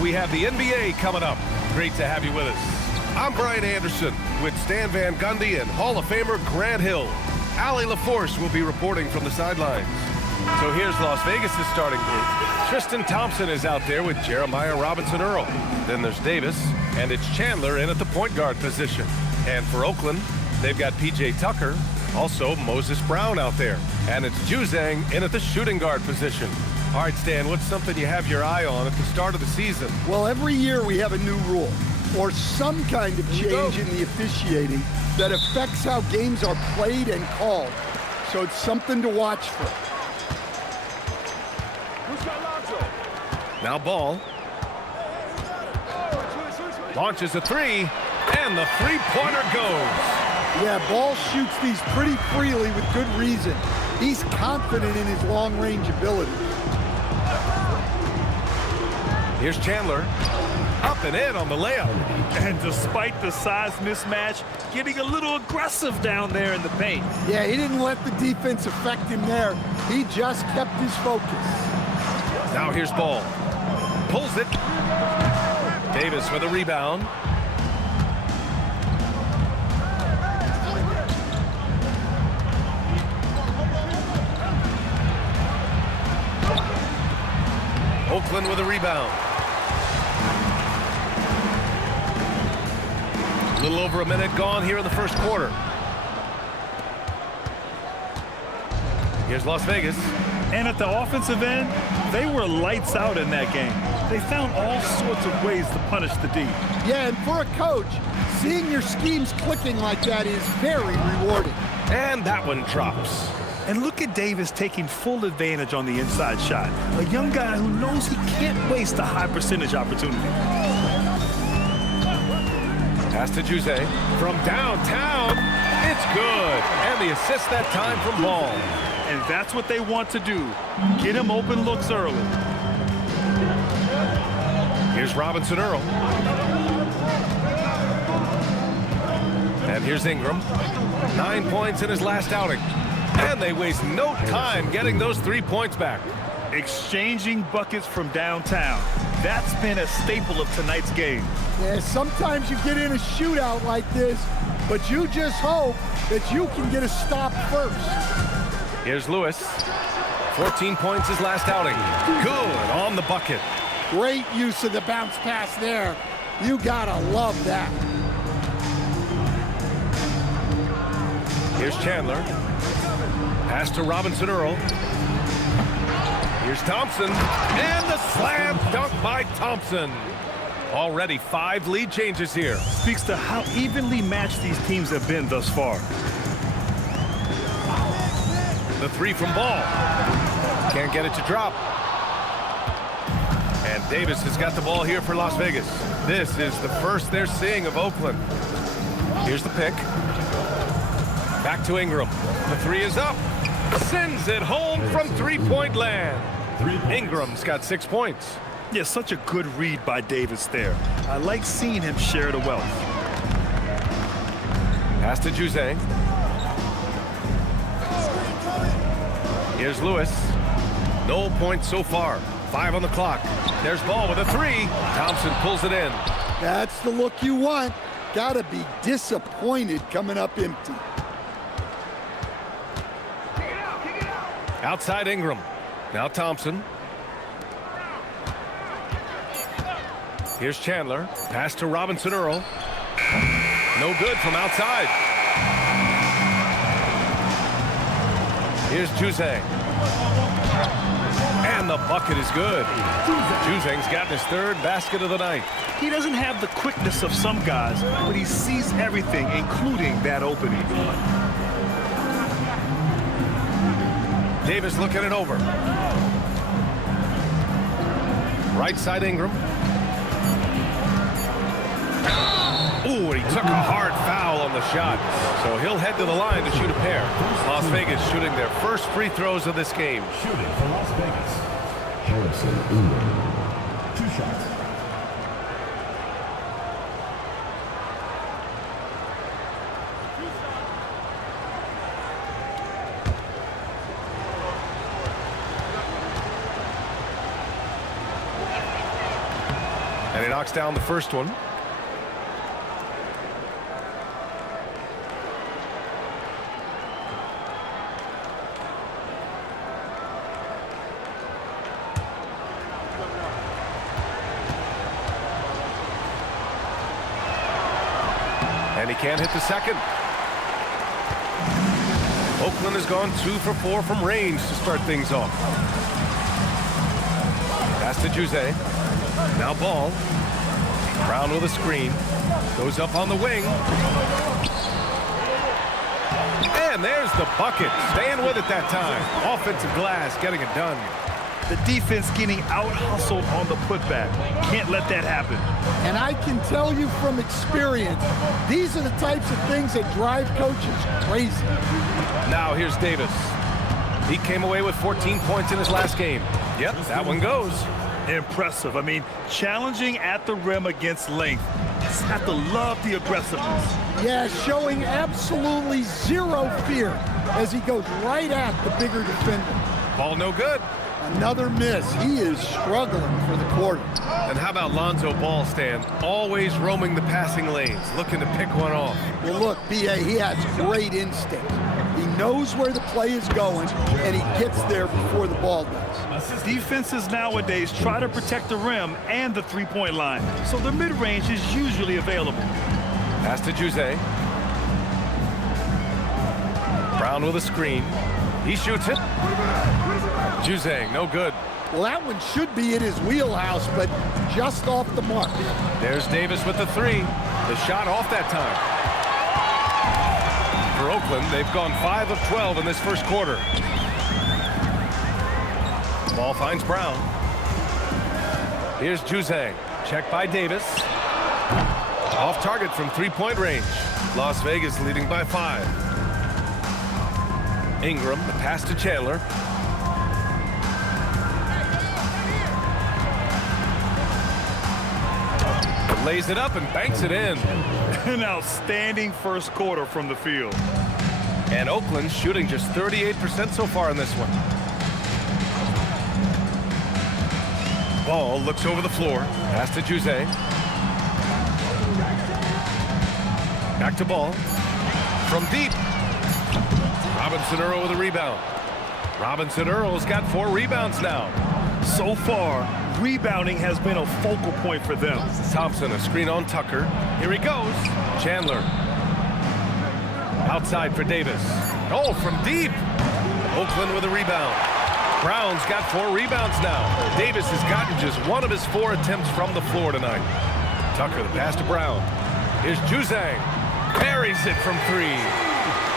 we have the NBA coming up. Great to have you with us. I'm Brian Anderson with Stan Van Gundy and Hall of Famer Grant Hill. Allie LaForce will be reporting from the sidelines. So here's Las Vegas' starting group. Tristan Thompson is out there with Jeremiah Robinson-Earl. Then there's Davis, and it's Chandler in at the point guard position. And for Oakland, they've got P.J. Tucker, also Moses Brown out there. And it's Juzang in at the shooting guard position. All right, Stan, what's something you have your eye on at the start of the season? Well, every year we have a new rule or some kind of change in the officiating that affects how games are played and called. So it's something to watch for. Now Ball. Launches a three, and the three-pointer goes. Yeah, Ball shoots these pretty freely with good reason. He's confident in his long-range ability. Here's Chandler. Up and in on the layup. And despite the size mismatch, getting a little aggressive down there in the paint. Yeah, he didn't let the defense affect him there. He just kept his focus. Now here's Ball. Pulls it. Davis with a rebound. Oakland with a rebound. A little over a minute gone here in the first quarter. Here's Las Vegas. And at the offensive end, they were lights out in that game. They found all sorts of ways to punish the D. Yeah, and for a coach, seeing your schemes clicking like that is very rewarding. And that one drops. And look at Davis taking full advantage on the inside shot. A young guy who knows he can't waste a high percentage opportunity. Pass to Juzang from downtown. It's good. And the assist that time from Ball. And that's what they want to do. Get him open looks early. Here's Robinson-Earl. And here's Ingram. 9 points in his last outing. And they waste no time getting those 3 points back. Exchanging buckets from downtown. That's been a staple of tonight's game. Yeah, sometimes you get in a shootout like this, but you just hope that you can get a stop first. Here's Lewis. 14 points his last outing. Good on the bucket. Great use of the bounce pass there. You gotta love that. Here's Chandler. Pass to Robinson-Earl. Here's Thompson. And the slam dunk by Thompson. Already 5 lead changes here. Speaks to how evenly matched these teams have been thus far. The three from Ball. Can't get it to drop. And Davis has got the ball here for Las Vegas. This is the first they're seeing of Oakland. Here's the pick. Back to Ingram. The three is up. Sends it home from three-point land. Ingram's got 6 points. Yeah, such a good read by Davis there. I like seeing him share the wealth. Pass to Juzang. Here's Lewis. No points so far. 5 on the clock. There's Ball with a three. Thompson pulls it in. That's the look you want. Gotta be disappointed coming up empty. Outside Ingram. Now Thompson. Here's Chandler. Pass to Robinson-Earl. No good from outside. Here's Juzang. And the bucket is good. Juzang's gotten his 3rd basket of the night. He doesn't have the quickness of some guys, but he sees everything, including that opening. Davis looking it over. Right side Ingram. Ooh, and he took a hard foul on the shot. So he'll head to the line to shoot a pair. Las Vegas shooting their first free throws of this game. Shooting for Las Vegas. Harrison Ingram. 2 shots. And he knocks down the first one. And he can't hit the second. Oakland has gone 2 for 4 from range to start things off. Pass to Jose. Now ball. Brown with a screen. Goes up on the wing. And there's the bucket. Staying with it that time. Offensive glass getting it done. The defense getting out-hustled on the putback. Can't let that happen. And I can tell you from experience, these are the types of things that drive coaches crazy. Now here's Davis. He came away with 14 points in his last game. Yep, that one goes. Impressive. I mean, challenging at the rim against length. Just have to love the aggressiveness. Yeah, showing absolutely zero fear as he goes right at the bigger defender. Ball no good. Another miss. He is struggling for the quarter. And how about Lonzo Ball, Stan? Always roaming the passing lanes, looking to pick one off. Well, look, B.A., he has great instinct. He knows where the play is going, and he gets there before the ball does. Defenses nowadays try to protect the rim and the three-point line, so the mid-range is usually available. Pass to Jose. Brown with a screen. He shoots it. Jose, no good. Well, that one should be in his wheelhouse, but just off the mark. There's Davis with the three. The shot off that time. For Oakland, they've gone 5 of 12 in this first quarter. Ball finds Brown. Here's Jose. Check by Davis. Off target from three-point range. Las Vegas leading by 5. Ingram, the pass to Chandler. Lays it up and banks it in. An outstanding first quarter from the field. And Oakland shooting just 38% so far in this one. Ball looks over the floor. Pass to Jose. Back to Ball. From deep. Robinson Earl with a rebound. Robinson Earl's got 4 rebounds now. So far, rebounding has been a focal point for them. Thompson, a screen on Tucker. Here he goes. Chandler. Outside for Davis. Oh, from deep. Oakland with a rebound. Brown's got 4 rebounds now. Davis has gotten just 1 of his 4 attempts from the floor tonight. Tucker, the pass to Brown. Here's Juzang. Parries it from 3.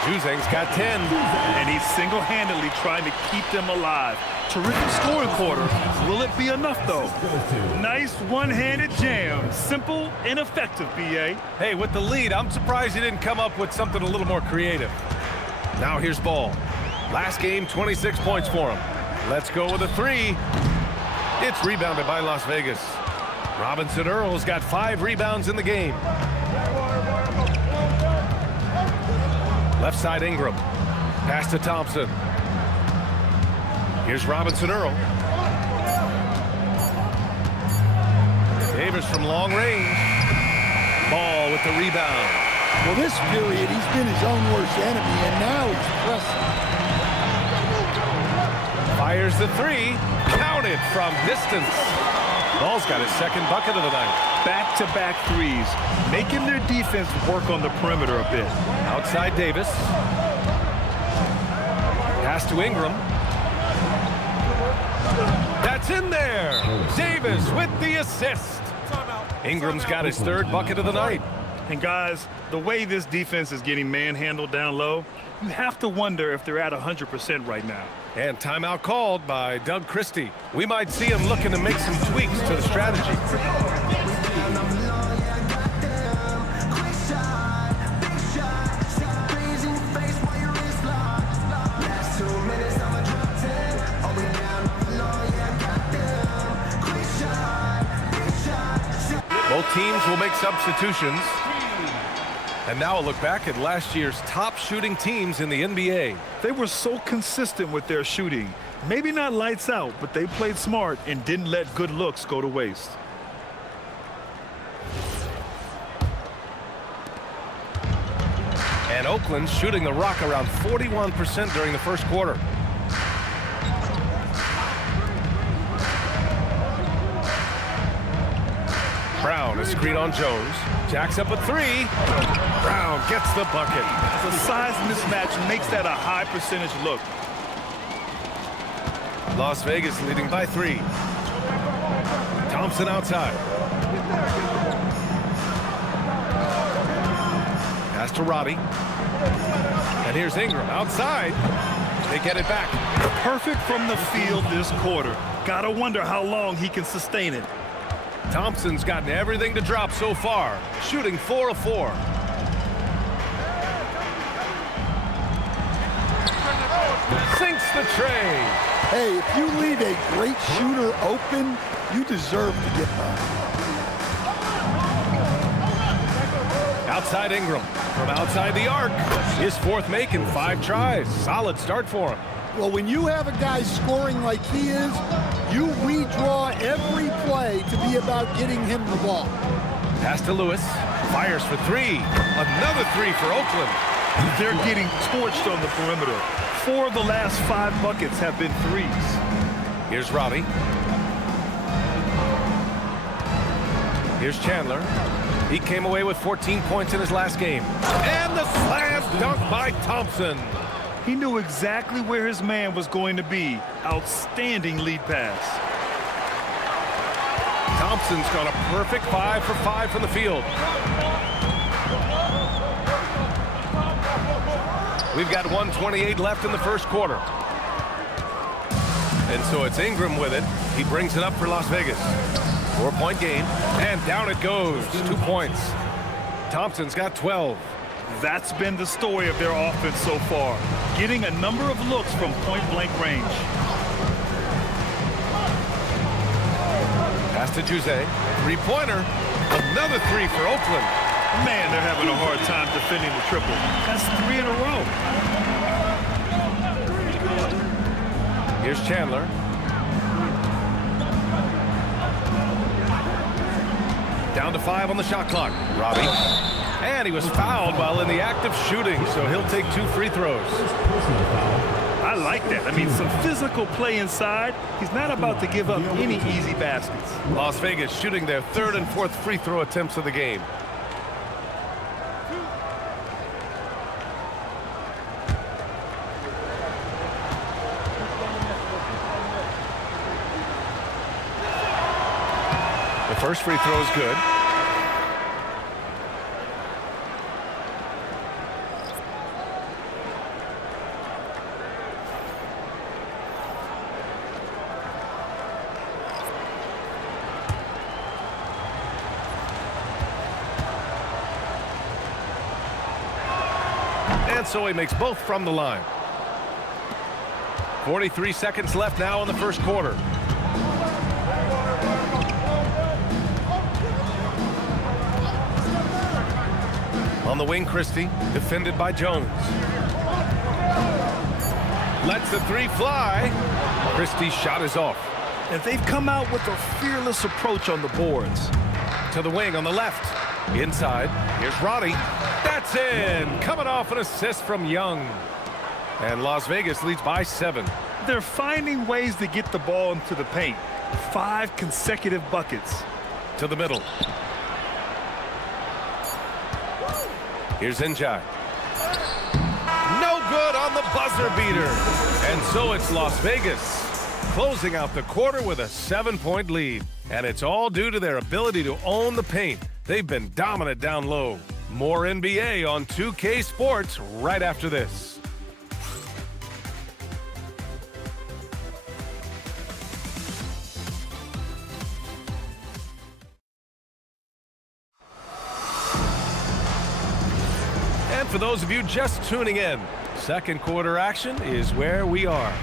Juzang's got 10. And he's single-handedly trying to keep them alive. Terrific scoring quarter. Will it be enough, though? Nice one-handed jam. Simple and effective, B.A. Hey, with the lead, I'm surprised he didn't come up with something a little more creative. Now here's Ball. Last game, 26 points for him. Let's go with a 3. It's rebounded by Las Vegas. Robinson Earl's got 5 rebounds in the game. Left side Ingram. Pass to Thompson. Here's Robinson Earl. Davis from long range. Ball with the rebound. Well, this period, he's been his own worst enemy, and now he's pressing. Fires the 3. Counted from distance. Ball's got his second bucket of the night. Back-to-back threes, making their defense work on the perimeter a bit. Outside Davis. Pass to Ingram. That's in there. Davis with the assist. Ingram's got his 3rd bucket of the night. And guys, the way this defense is getting manhandled down low, you have to wonder if they're at 100% right now. And timeout called by Doug Christie. We might see him looking to make some tweaks to the strategy. Both teams will make substitutions. And now a look back at last year's top shooting teams in the NBA. They were so consistent with their shooting. Maybe not lights out, but they played smart and didn't let good looks go to waste. And Oakland shooting the rock around 41% during the first quarter. Brown, a screen on Jones. Jacks up a three. Brown gets the bucket. The size mismatch makes that a high percentage look. Las Vegas leading by 3. Thompson outside. Pass to Robbie. And here's Ingram outside. They get it back. Perfect from the field this quarter. Gotta wonder how long he can sustain it. Thompson's gotten everything to drop so far, shooting 4 of 4. Sinks the tray. Hey, if you leave a great shooter open, you deserve to get by. Outside Ingram, from outside the arc. His 4th make in 5 tries. Solid start for him. Well, when you have a guy scoring like he is, you redraw every play to be about getting him the ball. Pass to Lewis. Fires for 3. Another 3 for Oakland. They're getting torched on the perimeter. 4 of the last 5 buckets have been threes. Here's Robbie. Here's Chandler. He came away with 14 points in his last game. And the slam dunk by Thompson. He knew exactly where his man was going to be. Outstanding lead pass. Thompson's got a perfect 5 for 5 from the field. We've got 1:28 left in the first quarter. And so it's Ingram with it. He brings it up for Las Vegas. 4-point game. And down it goes. 2 points. Thompson's got 12. That's been the story of their offense so far. Getting a number of looks from point-blank range. Pass to Jose. 3-pointer. Another 3 for Oakland. Man, they're having a hard time defending the triple. That's 3 in a row. Here's Chandler. Down to 5 on the shot clock. Robbie. And he was fouled while in the act of shooting, so he'll take 2 free throws. I like that. I mean, some physical play inside. He's not about to give up any easy baskets. Las Vegas shooting their 3rd and 4th free throw attempts of the game. The first free throw is good. And so he makes both from the line. 43 seconds left now in the first quarter. On the wing, Christie, defended by Jones. Lets the 3 fly. Christie's shot is off. And they've come out with a fearless approach on the boards. To the wing on the left. Inside, here's Roddy. That's in! Coming off an assist from Young. And Las Vegas leads by 7. They're finding ways to get the ball into the paint. 5 consecutive buckets. To the middle. Here's Njai. No good on the buzzer beater. And so it's Las Vegas closing out the quarter with a 7-point lead. And it's all due to their ability to own the paint. They've been dominant down low. More NBA on 2K Sports right after this. And for those of you just tuning in, second quarter action is where we are.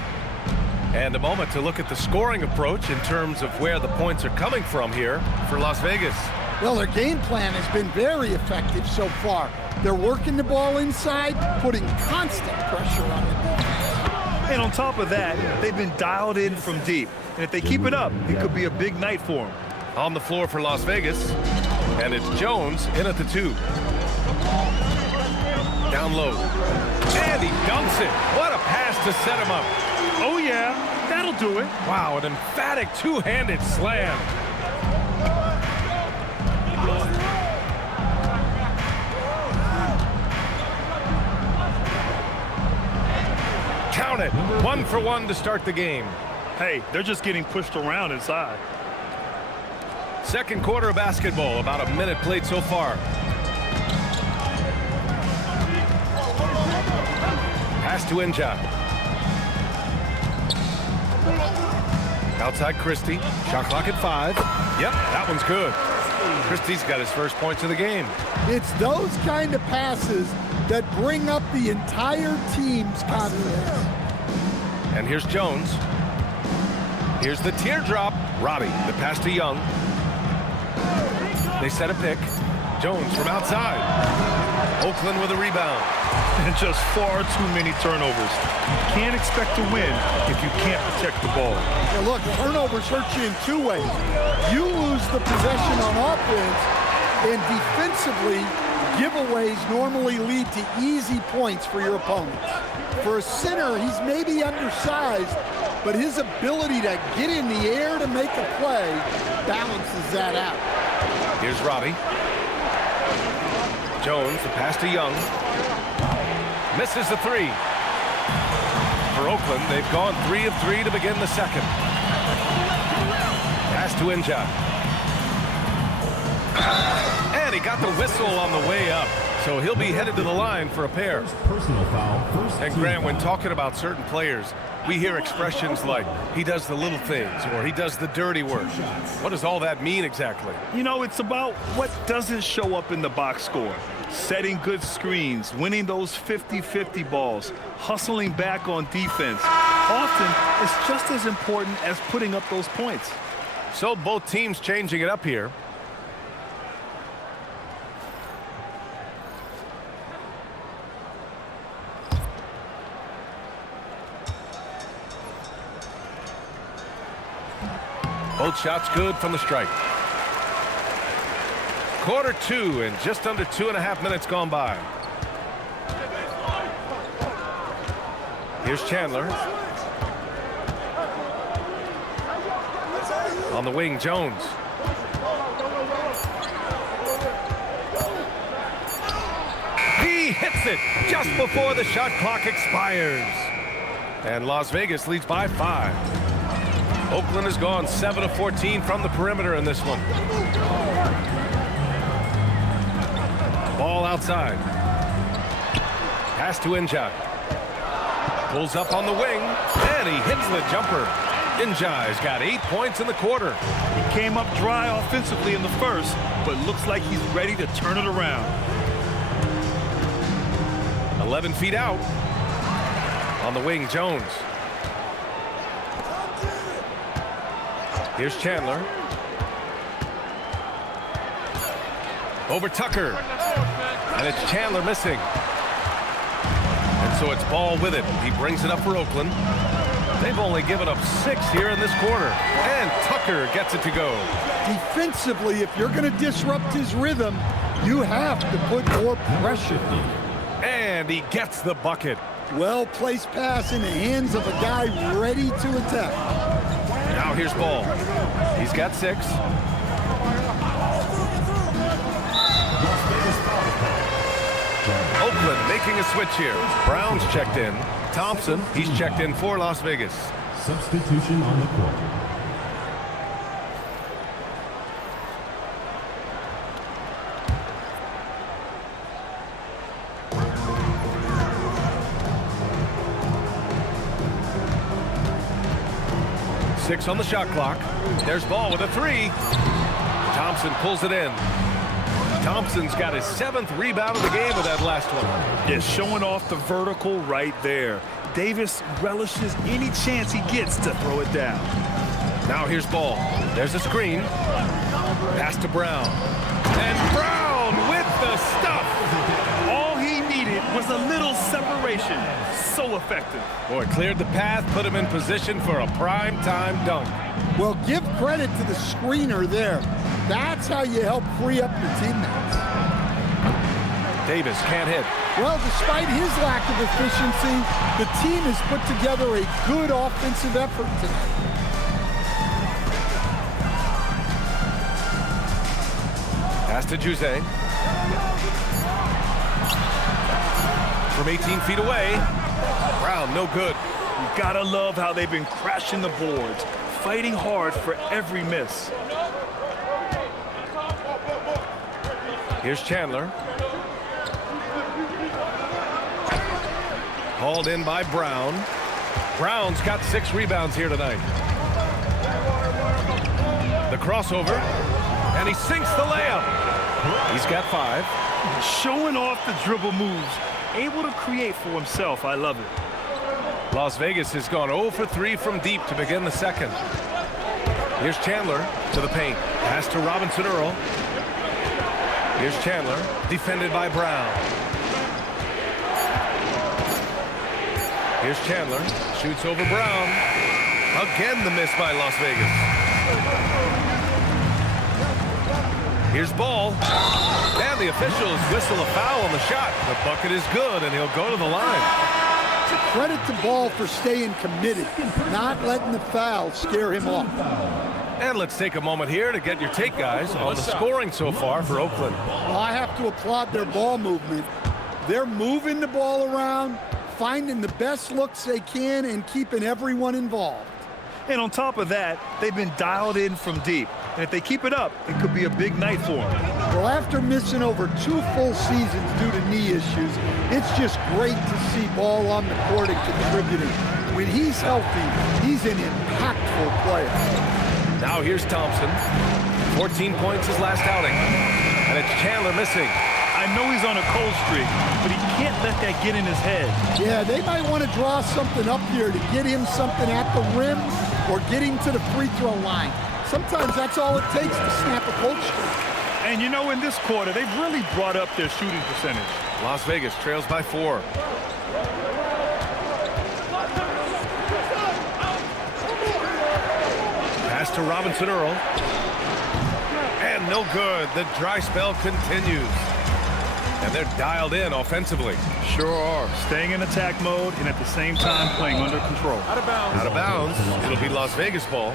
And a moment to look at the scoring approach in terms of where the points are coming from here for Las Vegas. Well, their game plan has been very effective so far. They're working the ball inside, putting constant pressure on the defense. And on top of that, they've been dialed in from deep. And if they keep it up, it could be a big night for them. On the floor for Las Vegas, and it's Jones in at the 2. Down low. And he dunks it. What a pass to set him up. Oh, yeah, that'll do it. Wow, an emphatic two-handed slam. Count it. 1 for 1 to start the game. Hey, they're just getting pushed around inside. Second quarter of basketball. About a minute played so far. Pass to Inja. Outside Christie. Shot clock at 5. Yep, that one's good. Christie's got his first points of the game. It's those kind of passes that bring up the entire team's confidence. And here's Jones. Here's the teardrop. Robbie, the pass to Young. They set a pick. Jones from outside. Oakland with a rebound. And just far too many turnovers. You can't expect to win if you can't protect the ball. Now look, turnovers hurt you in 2 ways. You lose the possession on offense, and defensively, giveaways normally lead to easy points for your opponents. For a center, he's maybe undersized, but his ability to get in the air to make a play balances that out. Here's Robbie. Jones, the pass to Young. Misses the 3. For Oakland, they've gone 3 of 3 to begin the second. Pass to Inja. And he got the whistle on the way up. So he'll be headed to the line for a pair. Personal foul. And Grant, when talking about certain players, we hear expressions like, he does the little things, or he does the dirty work. What does all that mean exactly? You know, it's about what doesn't show up in the box score. Setting good screens, winning those 50-50 balls, hustling back on defense. Often, it's just as important as putting up those points. So both teams changing it up here. Both shots good from the strike. Quarter 2 and just under 2.5 minutes gone by. Here's Chandler. On the wing, Jones. He hits it just before the shot clock expires. And Las Vegas leads by 5. Oakland has gone 7 of 14 from the perimeter in this one. Ball outside. Pass to Inja. Pulls up on the wing, and he hits the jumper. Inja's got 8 points in the quarter. He came up dry offensively in the first, but looks like he's ready to turn it around. 11 feet out. On the wing, Jones. Here's Chandler. Over Tucker. And it's Chandler missing. And so it's Ball with it. He brings it up for Oakland. They've only given up 6 here in this quarter. And Tucker gets it to go. Defensively, if you're going to disrupt his rhythm, you have to put more pressure on him. And he gets the bucket. Well-placed pass in the hands of a guy ready to attack. Now here's Ball. He's got 6. Oakland making a switch here. Brown's checked in. Thompson, he's checked in for Las Vegas. Substitution on the court. Six on the shot clock. There's Ball with a 3. Thompson pulls it in. Thompson's got his 7th rebound of the game with that last one. Yeah, showing off the vertical right there. Davis relishes any chance he gets to throw it down. Now here's Ball. There's a screen. Pass to Brown. And Brown with the stuff. All he needed was a little separation. So effective. Boy, cleared the path, put him in position for a prime-time dunk. Well, give credit to the screener there. That's how you help free up your teammates. Davis can't hit. Well, despite his lack of efficiency, the team has put together a good offensive effort tonight. Pass to Jose. From 18 feet away. Brown, no good. You gotta love how they've been crashing the boards, fighting hard for every miss. Here's Chandler. Hauled in by Brown. Brown's got 6 rebounds here tonight. The crossover, and he sinks the layup. He's got 5. Showing off the dribble moves, able to create for himself. I love it. Las Vegas has gone 0 for 3 from deep to begin the second. Here's Chandler to the paint. Pass to Robinson Earl. Here's Chandler, defended by Brown. Here's Chandler, shoots over Brown. Again the miss by Las Vegas. Here's Ball. And the officials whistle a foul on the shot. The bucket is good, and he'll go to the line. Credit to Ball for staying committed, not letting the foul scare him off. And let's take a moment here to get your take, guys, on the scoring so far for Oakland. Well, I have to applaud their ball movement. They're moving the ball around, finding the best looks they can, and keeping everyone involved. And on top of that, they've been dialed in from deep. And if they keep it up, it could be a big night for them. Well, after missing over 2 full seasons due to knee issues, it's just great to see Ball on the court and contributing. When he's healthy, he's an impactful player. Now here's Thompson. 14 points his last outing. And it's Chandler missing. I know he's on a cold streak, but he can't let that get in his head. Yeah, they might want to draw something up here to get him something at the rim or get him to the free throw line. Sometimes that's all it takes to snap a cold streak. And you know, in this quarter, they've really brought up their shooting percentage. Las Vegas trails by 4. Pass to Robinson Earl. And no good. The dry spell continues. And they're dialed in offensively. Sure are. Staying in attack mode and at the same time playing under control. Out of bounds. Out of bounds. It'll be Las Vegas ball.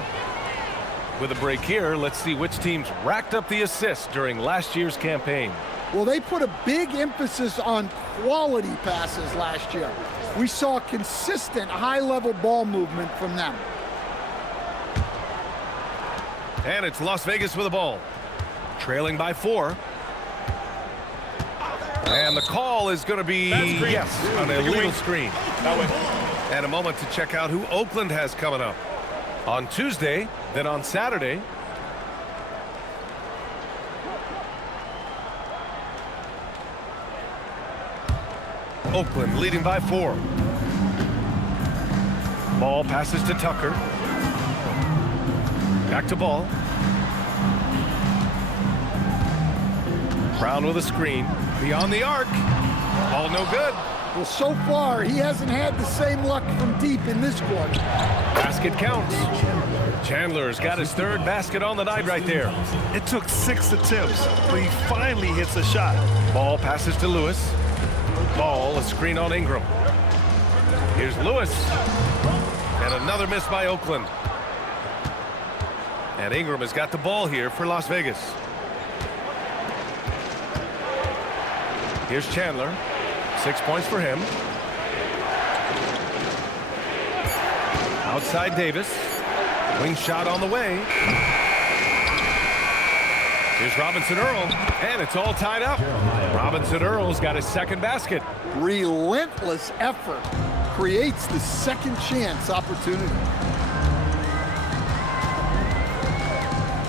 With a break here, let's see which teams racked up the assists during last year's campaign. Well, they put a big emphasis on quality passes last year. We saw consistent high-level ball movement from them. And it's Las Vegas with the ball. Trailing by 4. And the call is going to be, yes, an illegal screen. And a moment to check out who Oakland has coming up. On Tuesday, then on Saturday. Oakland leading by 4. Ball passes to Tucker. Back to Ball. Brown with a screen. Beyond the arc. Ball no good. Well, so far, he hasn't had the same luck from deep in this quarter. Basket counts. Chandler's got his 3rd basket on the night right there. It took 6 attempts, but he finally hits a shot. Ball passes to Lewis. Ball, a screen on Ingram. Here's Lewis. And another miss by Oakland. And Ingram has got the ball here for Las Vegas. Here's Chandler. 6 points for him. Outside Davis. Wing shot on the way. Here's Robinson Earl. And it's all tied up. Robinson Earl's got his 2nd basket. Relentless effort creates the second chance opportunity.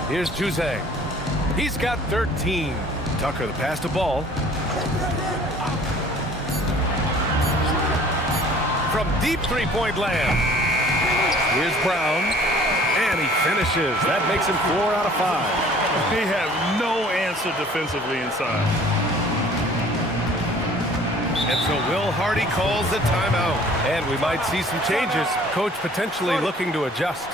Here's Jose. He's got 13. Tucker, the pass to Ball. From deep 3-point land. Here's Brown. And he finishes. That makes him 4 out of 5. They have no answer defensively inside. And so Will Hardy calls the timeout. And we might see some changes. Coach potentially looking to adjust.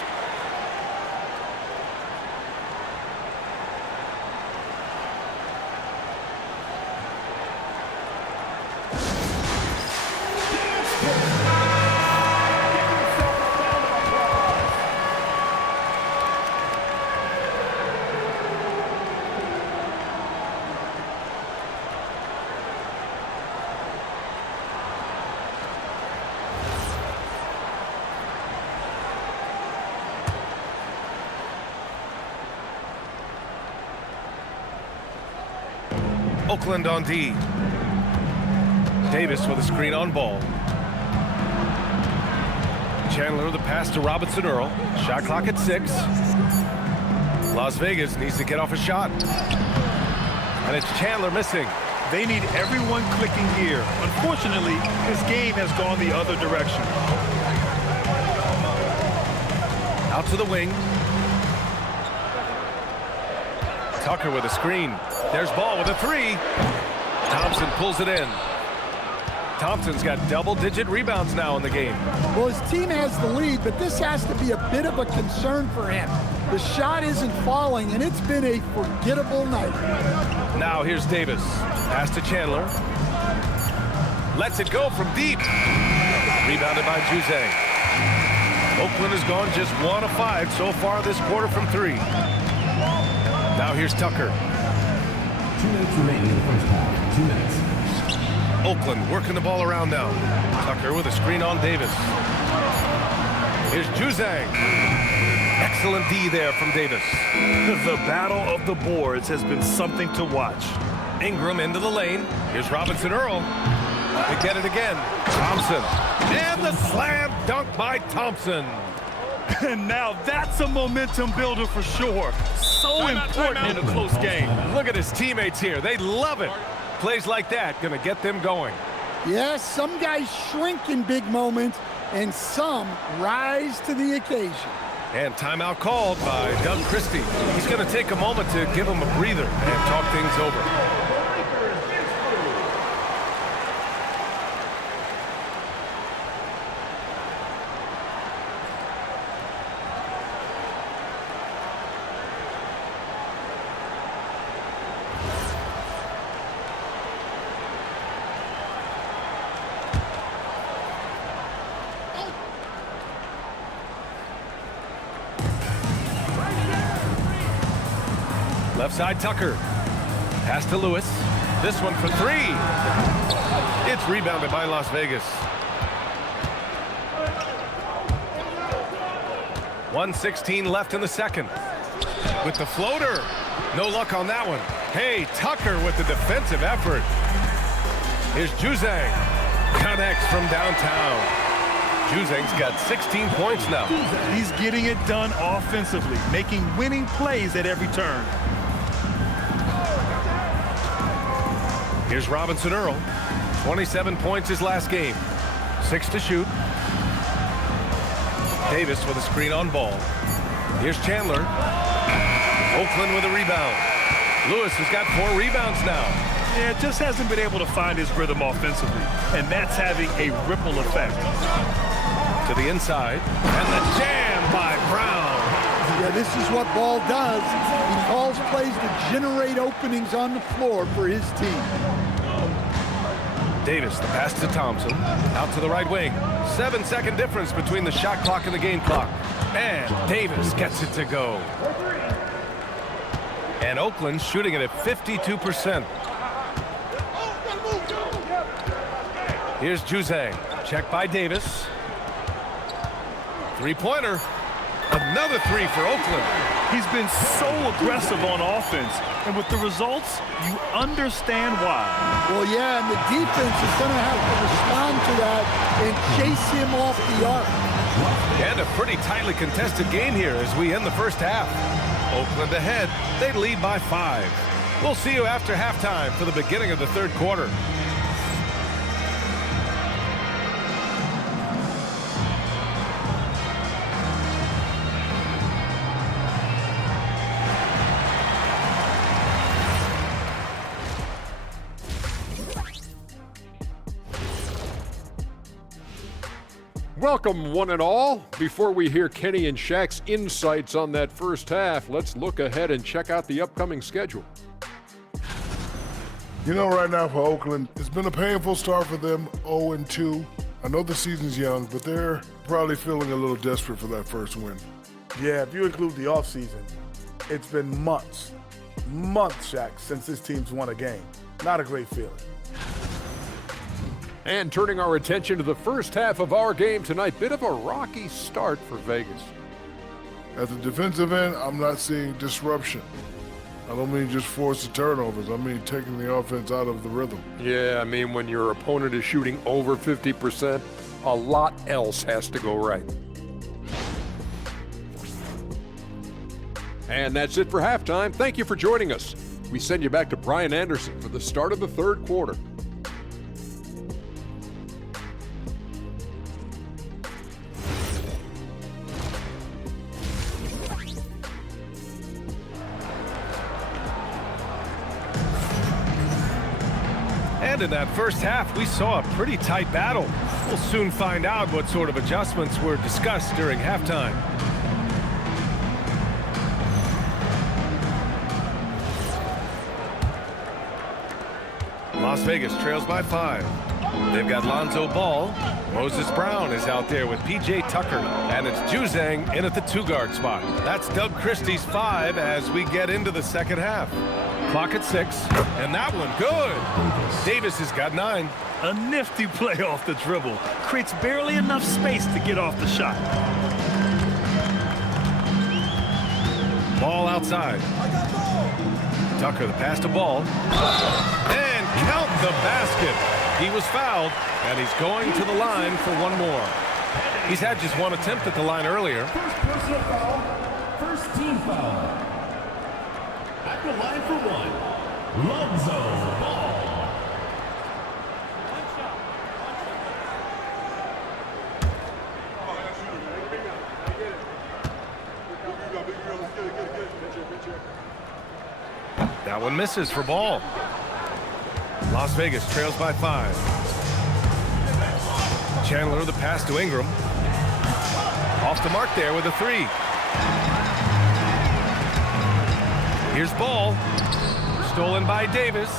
Oakland on D. Davis with a screen on ball. Chandler with a pass to Robinson Earl. Shot clock at 6. Las Vegas needs to get off a shot. And it's Chandler missing. They need everyone clicking here. Unfortunately, his game has gone the other direction. Out to the wing. Tucker with a screen. There's Ball with a 3. Thompson pulls it in. Thompson's got double-digit rebounds now in the game. Well, his team has the lead, but this has to be a bit of a concern for him. The shot isn't falling, and it's been a forgettable night. Now here's Davis. Pass to Chandler. Lets it go from deep. Rebounded by Juzang. Oakland has gone just 1 of 5 so far this quarter from 3. Now here's Tucker. 2 minutes remaining in the first half. 2 minutes. Oakland working the ball around now. Tucker with a screen on Davis. Here's Juzang. Excellent D there from Davis. The battle of the boards has been something to watch. Ingram into the lane. Here's Robinson Earl. To get it again. Thompson. And the slam dunk by Thompson. And now that's a momentum builder for sure. So important in a close game. Look at his teammates here. They love it. Plays like that gonna get them going. Yes, some guys shrink in big moments, and some rise to the occasion. And timeout called by Doug Christie. He's gonna take a moment to give him a breather and talk things over. Left side, Tucker. Pass to Lewis. This one for 3. It's rebounded by Las Vegas. 1:16 left in the second. With the floater. No luck on that one. Hey, Tucker with the defensive effort. Here's Juzang. Connects from downtown. Juzang's got 16 points now. He's getting it done offensively, making winning plays at every turn. Here's Robinson Earl. 27 points his last game. 6 to shoot. Davis with a screen on Ball. Here's Chandler. Oakland with a rebound. Lewis has got 4 rebounds now. Yeah, just hasn't been able to find his rhythm offensively, and that's having a ripple effect. To the inside, and the jam by Brown. Yeah, this is what Ball does. He calls plays to generate openings on the floor for his team. Davis, the pass to Thompson. Out to the right wing. 7-second difference between the shot clock and the game clock. And Davis gets it to go. And Oakland shooting it at 52%. Here's Juzang. Check by Davis. 3-pointer. Another 3 for Oakland. He's been so aggressive on offense, and with the results, you understand why. Well, yeah, and the defense is going to have to respond to that and chase him off the arc. And a pretty tightly contested game here as we end the first half. Oakland ahead. They lead by 5. We'll see you after halftime for the beginning of the third quarter. Welcome, one and all. Before we hear Kenny and Shaq's insights on that first half, let's look ahead and check out the upcoming schedule. You know, right now for Oakland, it's been a painful start for them, 0-2. I know the season's young, but they're probably feeling a little desperate for that first win. Yeah, if you include the offseason, it's been months, Shaq, since this team's won a game. Not a great feeling. And turning our attention to the first half of our game tonight, bit of a rocky start for Vegas. At the defensive end, I'm not seeing disruption. I don't mean just force the turnovers. I mean taking the offense out of the rhythm. Yeah, I mean, when your opponent is shooting over 50%, a lot else has to go right. And that's it for halftime. Thank you for joining us. We send you back to Brian Anderson for the start of the third quarter. And in that first half, we saw a pretty tight battle. We'll soon find out what sort of adjustments were discussed during halftime. Las Vegas trails by 5. They've got Lonzo Ball. Moses Brown is out there with P.J. Tucker. And it's Juzang in at the 2-guard spot. That's Doug Christie's 5 as we get into the second half. Clock at 6. And that one good. Davis has got 9. A nifty play off the dribble. Creates barely enough space to get off the shot. Ball outside. Tucker the pass to Ball. And count the basket. He was fouled, and he's going to the line for one more. He's had just one attempt at the line earlier. First personal foul, first team foul. At the line for one, Lonzo Ball. That one misses for Ball. Las Vegas trails by 5. Chandler the pass to Ingram. Off the mark there with a 3. Here's Ball. Stolen by Davis.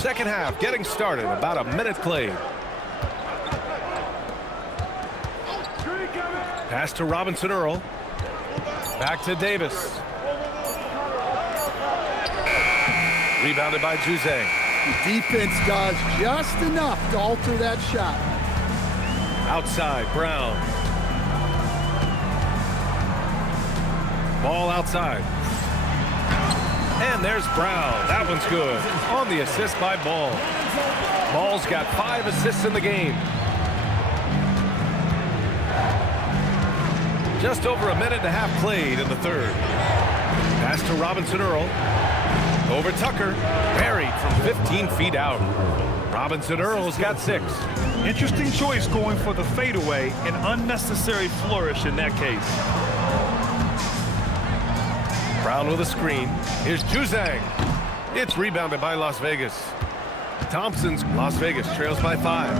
Second half getting started. About a minute played. Pass to Robinson Earl. Back to Davis. Rebounded by Juzang. The defense does just enough to alter that shot. Outside, Brown. Ball outside. And there's Brown. That one's good. On the assist by Ball. Ball's got 5 assists in the game. Just over a minute and a half played in the third. Pass to Robinson Earl. Over Tucker. Buried from 15 feet out. Robinson Earl's got 6. Interesting choice going for the fadeaway. An unnecessary flourish in that case. Brown with a screen. Here's Juzang. It's rebounded by Las Vegas. Thompson's Las Vegas trails by 5.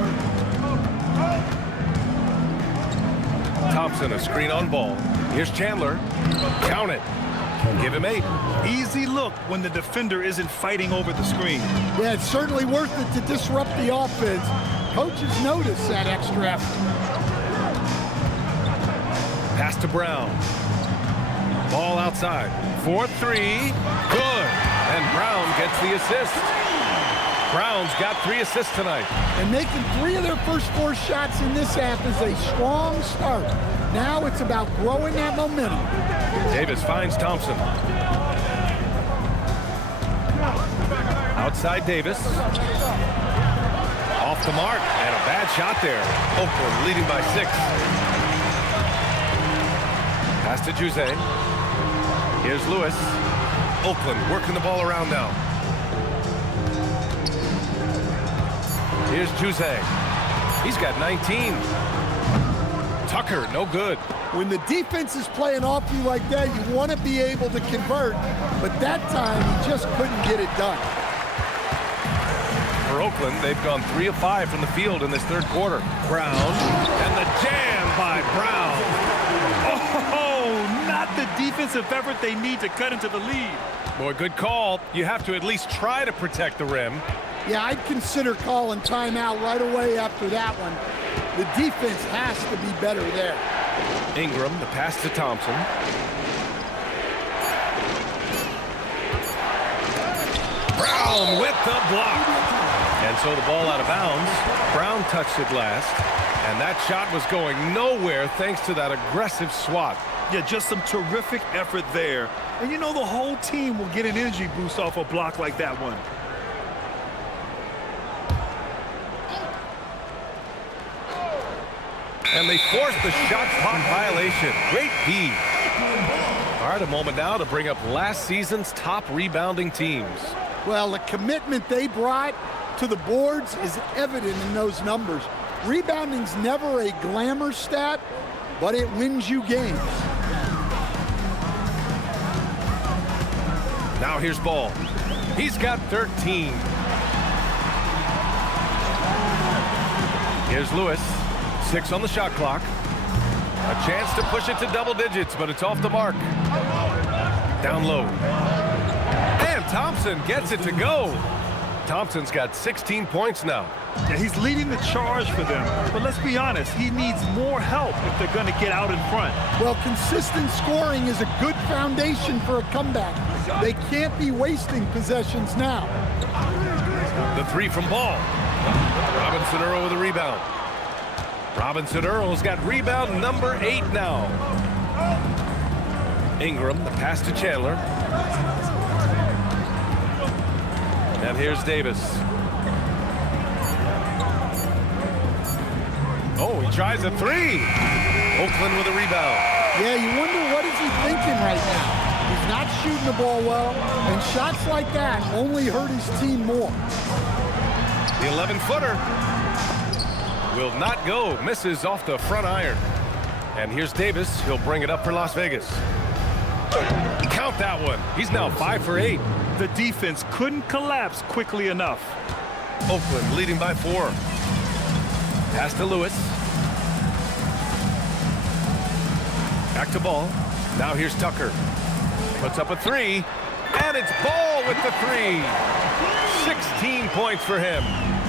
Thompson a screen on Ball. Here's Chandler. Count it. Give him 8. Easy look when the defender isn't fighting over the screen. Yeah, it's certainly worth it to disrupt the offense. Coaches notice that extra effort. Pass to Brown. Ball outside. 4-3. Good. And Brown gets the assist. Brown's got 3 assists tonight. And making 3 of their first 4 shots in this half is a strong start. Now it's about growing that momentum. Davis finds Thompson. Outside Davis. Off the mark. And a bad shot there. Oakland leading by 6. Pass to Juzang. Here's Lewis. Oakland working the ball around now. Here's Juzang. He's got 19. Tucker, no good. When the defense is playing off you like that, you want to be able to convert, but that time he just couldn't get it done. For Oakland, they've gone 3 of 5 from the field in this third quarter. Brown, and the jam by Brown. Oh, not the defensive effort they need to cut into the lead. Boy, good call. You have to at least try to protect the rim. Yeah, I'd consider calling timeout right away after that one. The defense has to be better there. Ingram, the pass to Thompson. Brown with the block. And so the ball out of bounds. Brown touched it last. And that shot was going nowhere thanks to that aggressive swat. Yeah, just some terrific effort there. And you know the whole team will get an energy boost off a block like that one. And they forced the shot clock violation. Great D. All right, a moment now to bring up last season's top rebounding teams. Well, the commitment they brought to the boards is evident in those numbers. Rebounding's never a glamour stat, but it wins you games. Now here's Ball. He's got 13. Here's Lewis. 6 on the shot clock. A chance to push it to double digits, but it's off the mark. Down low. And Thompson gets it to go. Thompson's got 16 points now. Yeah, he's leading the charge for them. But let's be honest, he needs more help if they're going to get out in front. Well, consistent scoring is a good foundation for a comeback. They can't be wasting possessions now. The 3 from Ball. Robinson Earl with a rebound. Robinson Earl's got rebound number 8 now. Ingram, the pass to Chandler. And here's Davis. Oh, he tries a 3. Oakland with a rebound. Yeah, you wonder what is he thinking right now. He's not shooting the ball well, and shots like that only hurt his team more. The 11-footer will not go. Misses off the front iron. And here's Davis. He'll bring it up for Las Vegas. Count that one. He's now 5 for 8. The defense couldn't collapse quickly enough. Oakland leading by 4. Pass to Lewis. Back to Ball. Now here's Tucker. Puts up a 3. And it's Ball with the 3. 16 points for him.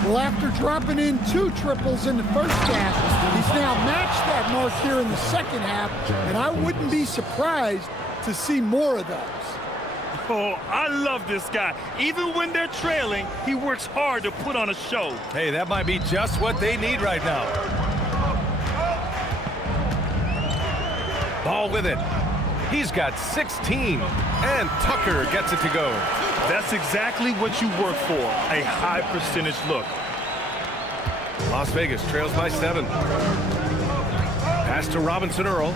Well, after dropping in 2 triples in the first half, he's now matched that mark here in the second half, and I wouldn't be surprised to see more of those. Oh, I love this guy. Even when they're trailing, he works hard to put on a show. Hey, that might be just what they need right now. Ball with it. He's got 16, and Tucker gets it to go. That's exactly what you work for, a high percentage look. Las Vegas trails by 7. Pass to Robinson Earl.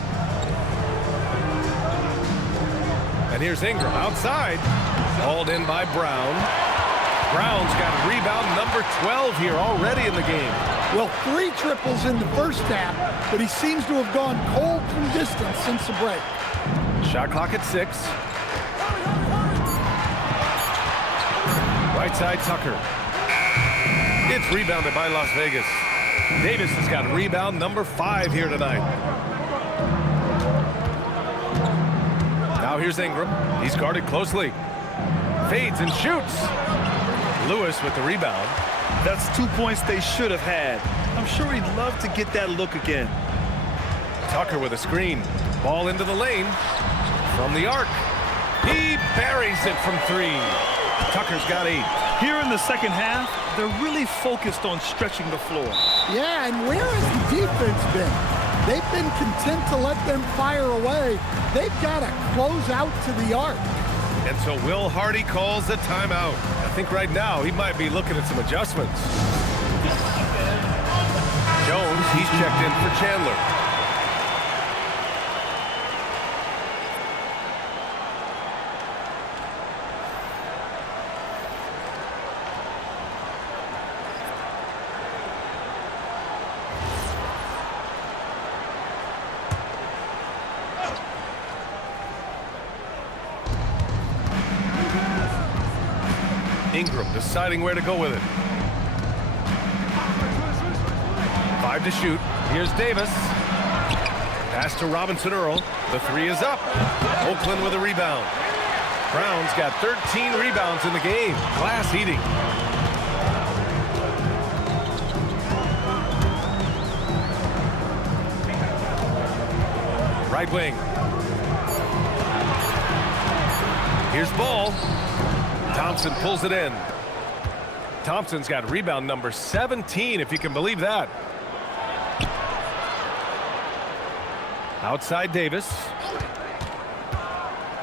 And here's Ingram outside. Hauled in by Brown. Brown's got rebound number 12 here already in the game. Well, 3 triples in the first half, but he seems to have gone cold from distance since the break. Shot clock at 6. Right side, Tucker. It's rebounded by Las Vegas. Davis has got rebound number 5 here tonight. Now here's Ingram. He's guarded closely. Fades and shoots. Lewis with the rebound. That's 2 points they should have had. I'm sure he'd love to get that look again. Tucker with a screen. Ball into the lane. From the arc. He buries it from 3. Tucker's got 8. Here in the second half, they're really focused on stretching the floor. Yeah, and where has the defense been? They've been content to let them fire away. They've got to close out to the arc. And so Will Hardy calls the timeout. I think right now he might be looking at some adjustments. Jones, he's checked in for Chandler. Ingram deciding where to go with it. 5 to shoot. Here's Davis. Pass to Robinson Earl. The 3 is up. Oakland with a rebound. Brown's got 13 rebounds in the game. Glass eating. Right wing. Here's Ball. Thompson pulls it in. Thompson's got rebound number 17, if you can believe that. Outside Davis.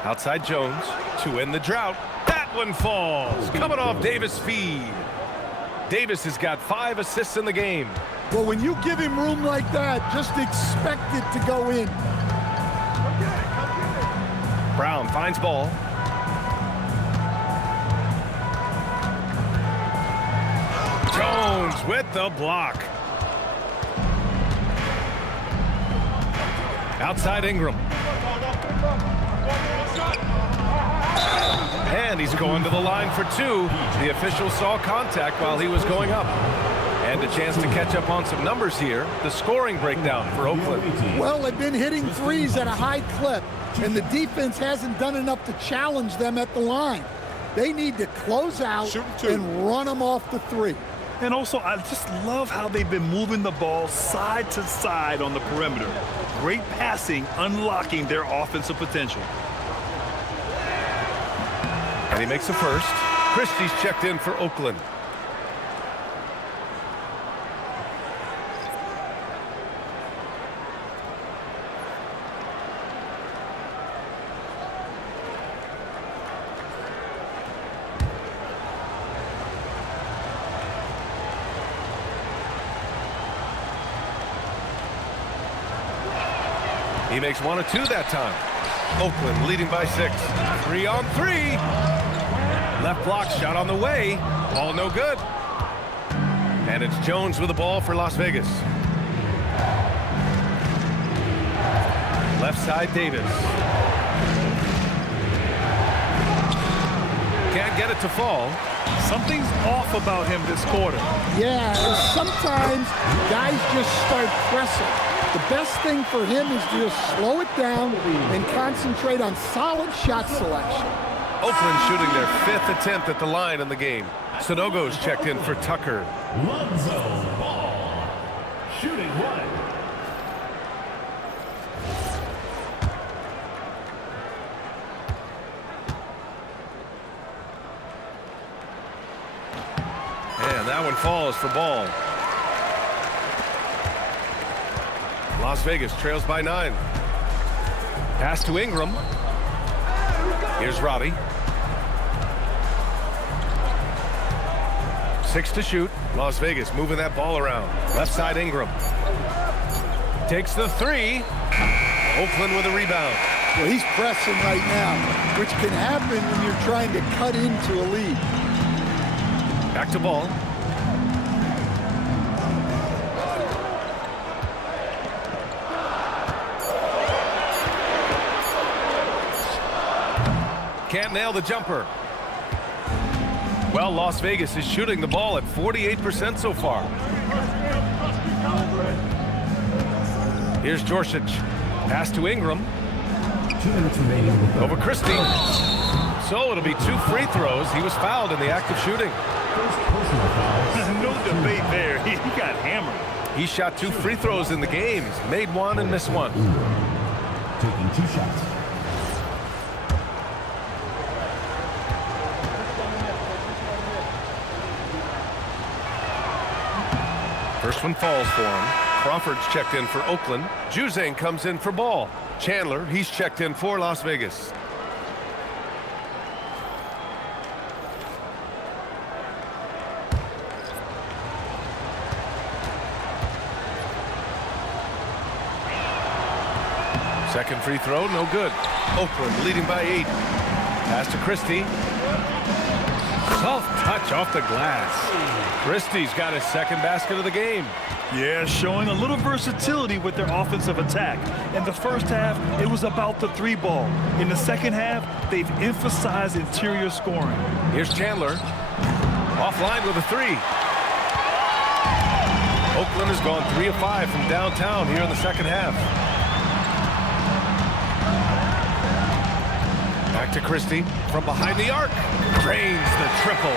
Outside Jones to end the drought. That one falls. Coming off Davis' feed. Davis has got 5 assists in the game. Well, when you give him room like that, just expect it to go in. Brown finds ball. Jones with the block. Outside Ingram. And he's going to the line for 2. The official saw contact while he was going up. And a chance to catch up on some numbers here. The scoring breakdown for Oakland. Well, they've been hitting threes at a high clip, and the defense hasn't done enough to challenge them at the line. They need to close out and run them off the 3. And also, I just love how they've been moving the ball side to side on the perimeter. Great passing, unlocking their offensive potential. And he makes the first. Christie's checked in for Oakland. He makes 1 of 2 that time. Oakland leading by 6. 3 on 3. Left block shot on the way. All no good. And it's Jones with the ball for Las Vegas. Left side Davis. Can't get it to fall. Something's off about him this quarter. Yeah, sometimes guys just start pressing. The best thing for him is to just slow it down and concentrate on solid shot selection. Oakland shooting their 5th attempt at the line in the game. Sonogo's checked in for Tucker. Lonzo Ball. Shooting 1. And that one falls for Ball. Las Vegas trails by 9. Pass to Ingram. Here's Roddy. 6 to shoot. Las Vegas moving that ball around. Left side Ingram. Takes the 3. Oakland with a rebound. Well, he's pressing right now, which can happen when you're trying to cut into a lead. Back to Ball. Can't nail the jumper. Well, Las Vegas is shooting the ball at 48% so far. Here's Jorsic. Pass to Ingram. 2 minutes remaining. Over Christie. So it'll be 2 free throws. He was fouled in the act of shooting. First personal foul. No debate there. He got hammered. He shot 2 free throws in the game. Made 1 and missed 1. Taking 2 shots. First one falls for him. Crawford's checked in for Oakland. Juzang comes in for Ball. Chandler, he's checked in for Las Vegas. Second free throw, no good. Oakland leading by 8. Pass to Christie. Soft touch off the glass. Christie's got his 2nd basket of the game. Yeah, showing a little versatility with their offensive attack. In the first half, it was about the 3 ball. In the second half, they've emphasized interior scoring. Here's Chandler. Offline with a 3. Oakland has gone 3 of 5 from downtown here in the second half. Back to Christie from behind the arc. Drains the triple.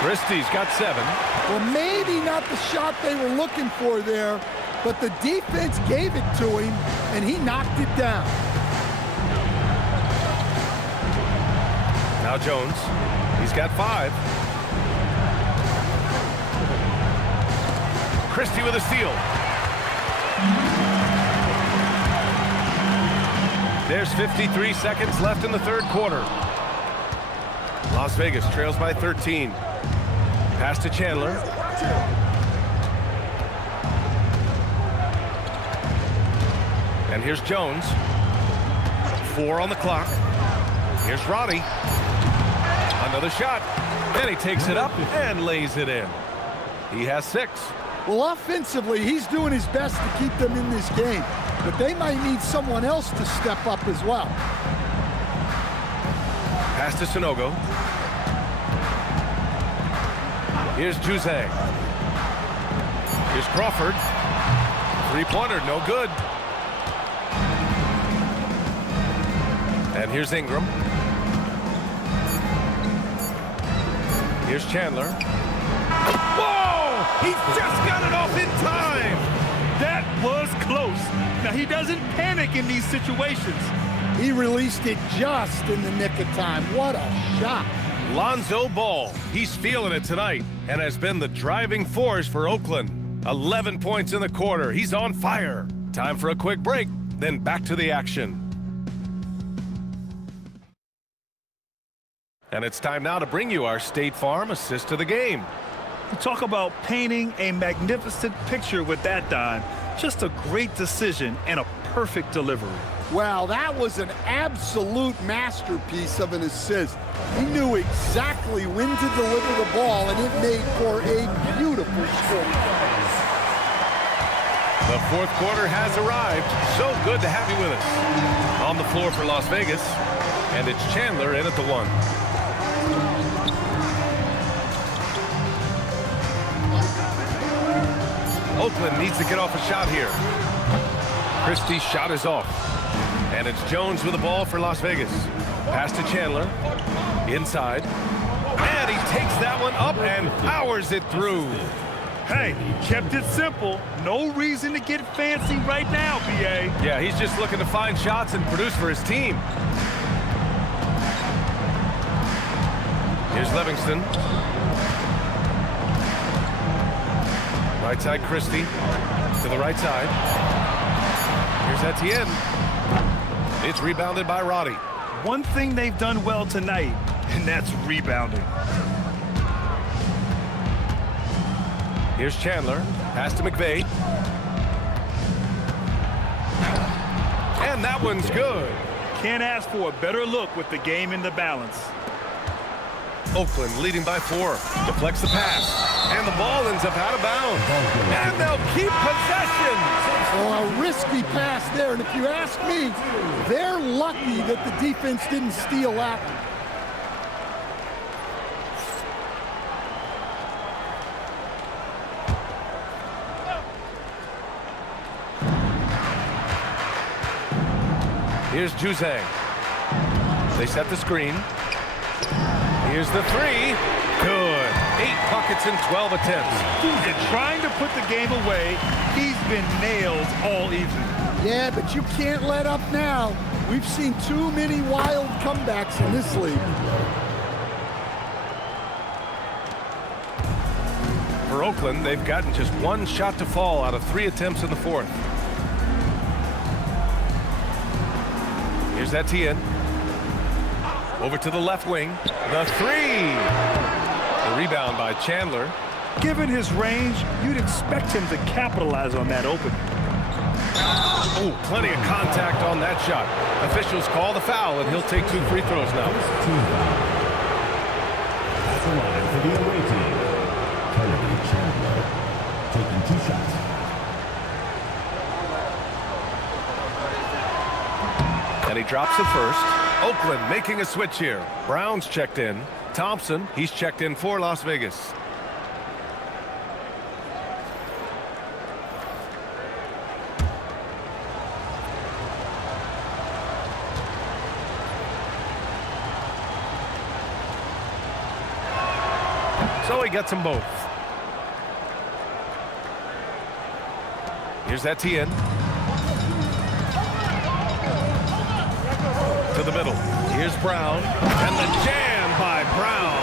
Christie's got 7. Well, maybe not the shot they were looking for there, but the defense gave it to him, and he knocked it down. Now Jones. He's got 5. Christie with a steal. There's 53 seconds left in the third quarter. Las Vegas trails by 13. Pass to Chandler. And here's Jones. 4 on the clock. Here's Roddy. Another shot. And he takes it up and lays it in. He has 6. Well, offensively, he's doing his best to keep them in this game, but they might need someone else to step up as well. Pass to Sanogo. Here's Juzang. Here's Crawford. 3-pointer, no good. And here's Ingram. Here's Chandler. Whoa! He just got it off in time! That was close. Now, he doesn't panic in these situations. He released it just in the nick of time. What a shot. Lonzo Ball. He's feeling it tonight and has been the driving force for Oakland. 11 points in the quarter. He's on fire. Time for a quick break, then back to the action. And it's time now to bring you our State Farm assist to the game. You talk about painting a magnificent picture with that, Don. Just a great decision and a perfect delivery. Well, that was an absolute masterpiece of an assist. He knew exactly when to deliver the ball, and it made for a beautiful score. The fourth quarter has arrived. So good to have you with us. On the floor for Las Vegas, and it's Chandler in at the 1. Oakland needs to get off a shot here. Christie's shot is off. And it's Jones with the ball for Las Vegas. Pass to Chandler. Inside. And he takes that one up and powers it through. Hey, kept it simple. No reason to get fancy right now, BA. Yeah, he's just looking to find shots and produce for his team. Here's Livingston. Right side, Christie. To the right side. Here's Etienne. It's rebounded by Roddy. One thing they've done well tonight, and that's rebounding. Here's Chandler. Pass to McVeigh. And that one's good. Can't ask for a better look with the game in the balance. Oakland leading by 4. Deflects the pass. And the ball ends up out of bounds. And they'll keep possession. Well, a risky pass there, and if you ask me, they're lucky that the defense didn't steal that one. Here's Juzang. They set the screen. Here's the 3. Good. 8 buckets in 12 attempts. And trying to put the game away, he's been nailed all evening. Yeah, but you can't let up now. We've seen too many wild comebacks in this league. For Oakland, they've gotten just 1 shot to fall out of 3 attempts in the fourth. Here's Etienne. Over to the left wing. The 3. The rebound by Chandler. Given his range, you'd expect him to capitalize on that opening. Oh, plenty of contact on that shot. Officials call the foul, and he'll take 2 free throws now. That's the line for the away team. Chandler taking 2 shots. And he drops the first. Oakland making a switch here. Brown's checked in. Thompson, he's checked in for Las Vegas. So he gets them both. Here's Etienne. To the middle. Here's Brown. And the jam by Brown.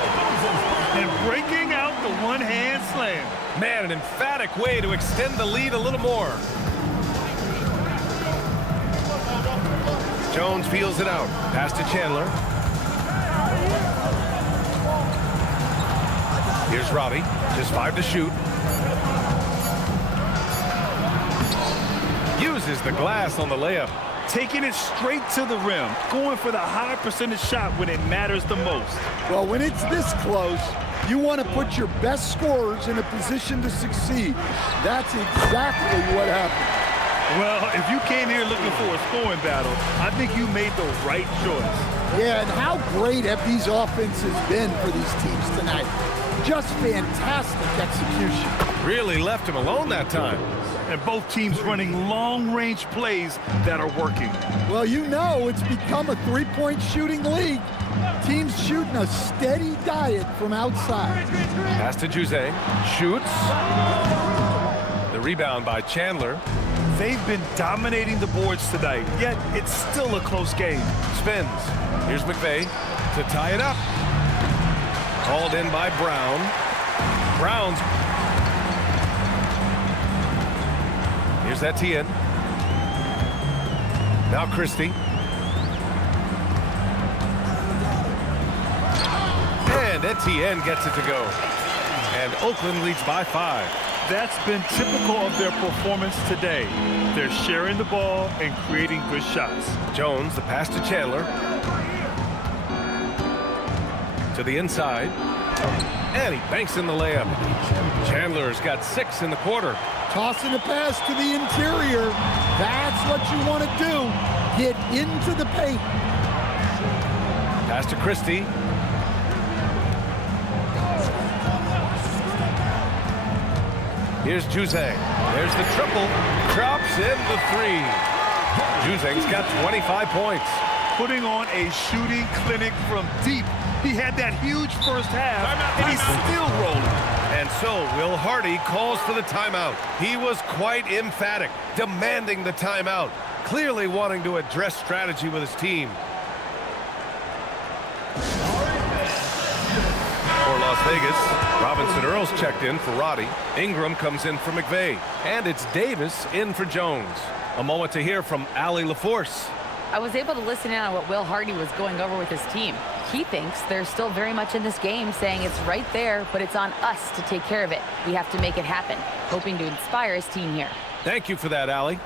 And breaking out the one-hand slam. Man, an emphatic way to extend the lead a little more. Jones feels it out. Pass to Chandler. Here's Robbie. Just 5 to shoot. Uses the glass on the layup. Taking it straight to the rim. Going for the high percentage shot when it matters the most. Well, when it's this close, you want to put your best scorers in a position to succeed. That's exactly what happened. Well, if you came here looking for a scoring battle, I think you made the right choice. Yeah, and how great have these offenses been for these teams tonight? Just fantastic execution. Really left him alone that time. And both teams running long-range plays that are working. Well, you know it's become a three-point shooting league. Teams shooting a steady diet from outside. Pass to Jose. Shoots. The rebound by Chandler. They've been dominating the boards tonight, yet it's still a close game. Spins. Here's McVeigh to tie it up. Called in by Brown. Brown's. Here's Etienne. Now Christie. And Etienne gets it to go. And Oakland leads by 5. That's been typical of their performance today. They're sharing the ball and creating good shots. Jones, the pass to Chandler. To the inside. And he banks in the layup. Chandler's got 6 in the quarter. Tossing a pass to the interior. That's what you want to do. Get into the paint. Pass to Christie. Here's Jose. There's the triple. Drops in the 3. Jose's got 25 points. Putting on a shooting clinic from deep. He had that huge first half, and he's still rolling. And so Will Hardy calls for the timeout. He was quite emphatic, demanding the timeout, clearly wanting to address strategy with his team. For Las Vegas, Robinson Earls checked in for Roddy. Ingram comes in for McVeigh. And it's Davis in for Jones. A moment to hear from Allie LaForce. I was able to listen in on what Will Hardy was going over with his team. He thinks they're still very much in this game, saying it's right there, but it's on us to take care of it. We have to make it happen, hoping to inspire his team here. Thank you for that, Allie.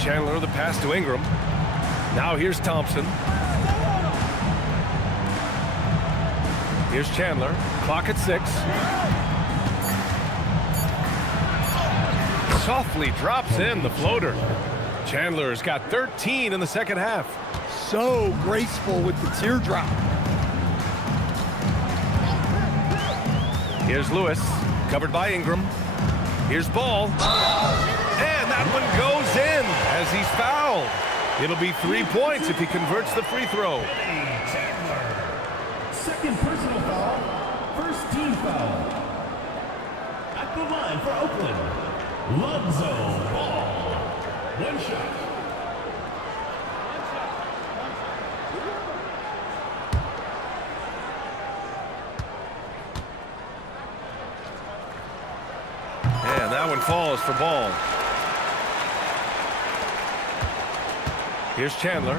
Chandler, the pass to Ingram. Now here's Thompson. Here's Chandler. Clock at 6. Softly drops in the floater. Chandler's got 13 in the second half. So graceful with the teardrop. Here's Lewis, covered by Ingram. Here's Ball. And that one goes in as he's fouled. It'll be 3 points if he converts the free throw. Second personal foul, first team foul. At the line for Oakland, Lonzo Ball. One shot. And that one falls for Ball. Here's Chandler.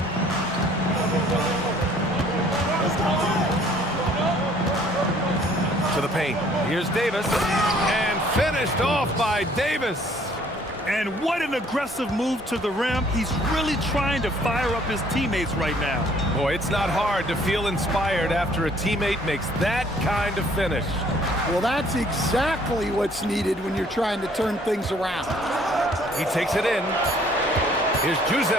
To the paint. Here's Davis. And finished off by Davis. And what an aggressive move to the rim. He's really trying to fire up his teammates right now. Boy, it's not hard to feel inspired after a teammate makes that kind of finish. Well, that's exactly what's needed when you're trying to turn things around. He takes it in. Here's Jose.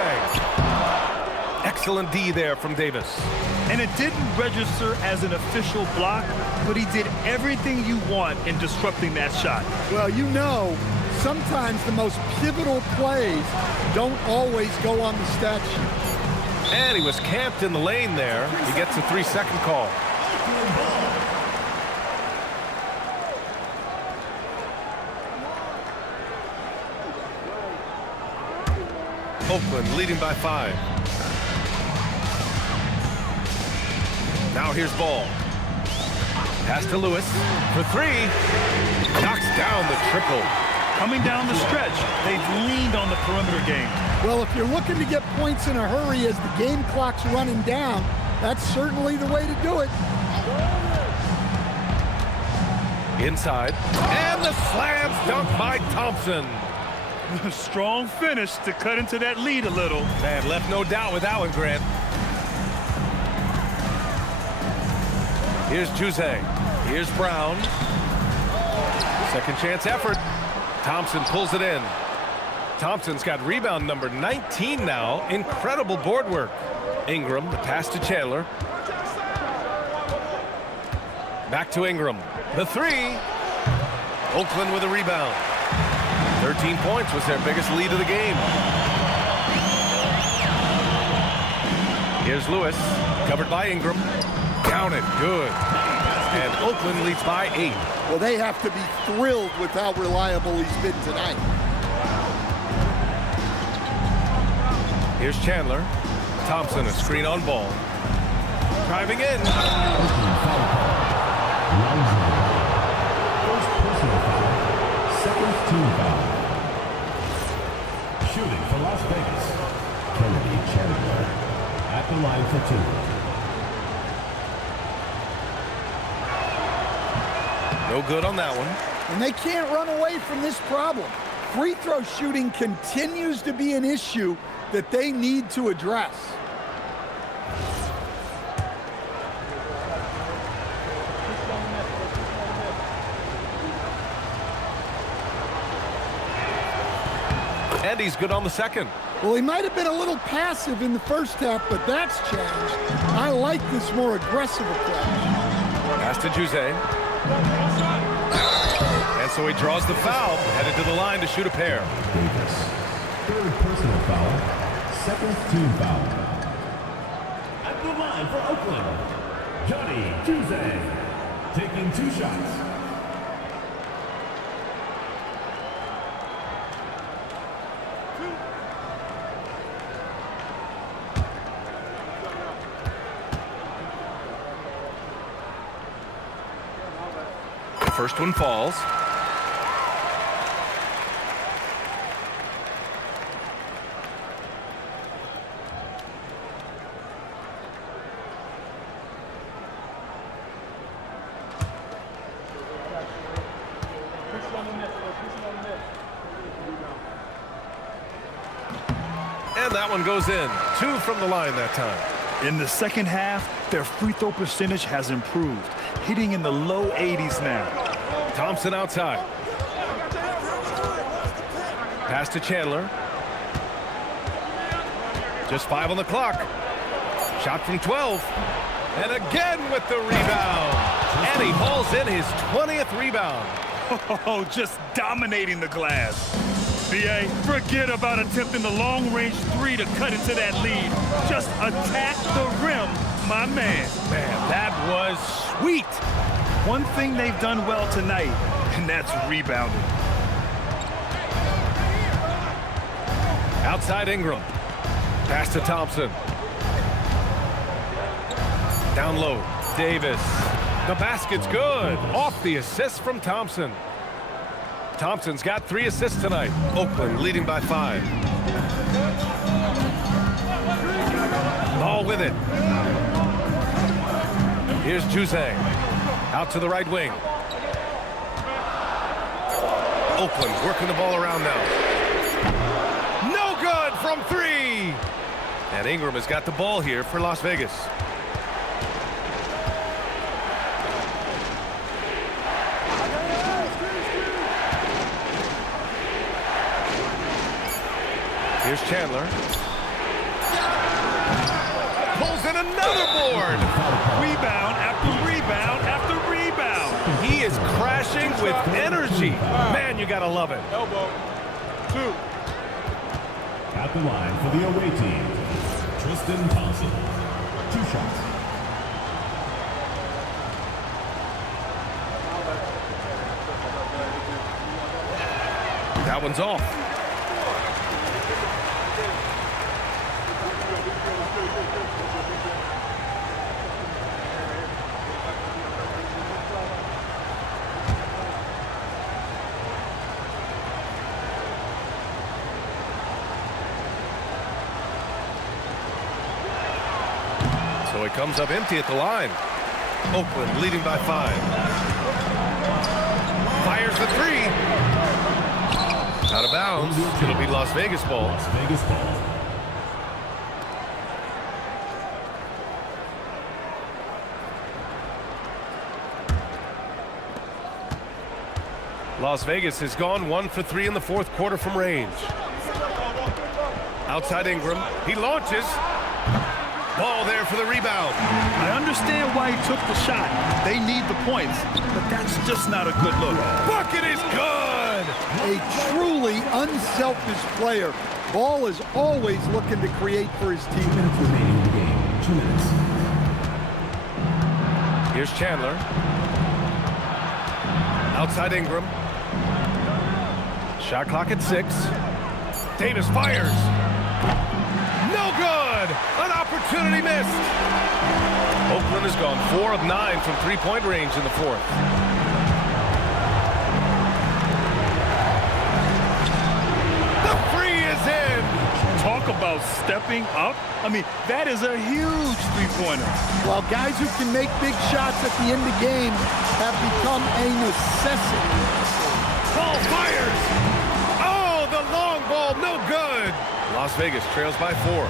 Excellent D there from Davis. And it didn't register as an official block, but he did everything you want in disrupting that shot. Well, you know, sometimes the most pivotal plays don't always go on the stat sheet. And he was camped in the lane there. He gets a 3-second call. Oakland leading by 5. Now here's Ball. Pass to Lewis for three. Knocks down the triple. Coming down the stretch, they've leaned on the perimeter game. Well, if you're looking to get points in a hurry as the game clock's running down, that's certainly the way to do it. Inside. And the slam dunk by Thompson. Strong finish to cut into that lead a little. Man, left no doubt with that one, Grant. Here's Jose. Here's Brown. Second chance effort. Thompson pulls it in. Thompson's got rebound number 19 now. Incredible board work. Ingram, the pass to Chandler. Back to Ingram. The three. Oakland with a rebound. 13 points was their biggest lead of the game. Here's Lewis. Covered by Ingram. Counted. Good. And Oakland leads by 8. Well, they have to be thrilled with how reliable he's been tonight. Here's Chandler. Thompson, a screen on ball. Driving in. First personal foul, second team foul. Shooting for Las Vegas, Kennedy Chandler at the line for 2. No good on that one. And they can't run away from this problem. Free throw shooting continues to be an issue that they need to address. And he's good on the second. Well, he might have been a little passive in the first half, but that's changed. I like this more aggressive approach. Pass to Jose. And so he draws the foul, headed to the line to shoot a pair. Davis, third personal foul, second team foul. At the line for Oakland, Johnny Tuesday, taking 2 shots. First one falls. And that one goes in. 2 from the line that time. In the second half, their free throw percentage has improved, hitting in the low 80s now. Thompson outside. Pass to Chandler. Just 5 on the clock. Shot from 12. And again with the rebound. And he hauls in his 20th rebound. Oh, just dominating the glass. BA, forget about attempting the long-range 3 to cut into that lead. Just attack the rim, my man. Man, that was sweet. One thing they've done well tonight, and that's rebounding. Outside Ingram. Pass to Thompson. Down low, Davis. The basket's good. Off the assist from Thompson. Thompson's got 3 assists tonight. Oakland leading by 5. Ball with it. Here's Jose. Out to the right wing. Oakland's working the ball around now. No good from 3. And Ingram has got the ball here for Las Vegas. Here's Chandler. Pulls in another board. Rebound after rebound after rebound. He is crashing with energy. Man, you gotta love it. Elbow. 2. At the line for the away team, Tristan Thompson, 2 shots. That one's off. So it comes up empty at the line. Oakland leading by 5. Fires the 3. Out of bounds. It'll be Las Vegas ball. Las Vegas ball. Las Vegas has gone 1 for 3 in the fourth quarter from range. Outside Ingram. He launches. Ball there for the rebound. I understand why he took the shot. They need the points, but that's just not a good look. Bucket is good. A truly unselfish player. Ball is always looking to create for his team. 2 minutes remaining in the game. 2 minutes. Here's Chandler. Outside Ingram. Shot clock at 6. Davis fires. No good. An opportunity missed. Oakland has gone 4 of 9 from three-point range in the fourth. The free is in. Talk about stepping up. I mean, that is a huge three-pointer. While guys who can make big shots at the end of games have become a necessity. Ball fires. Oh, the long ball, no good. Las Vegas trails by 4.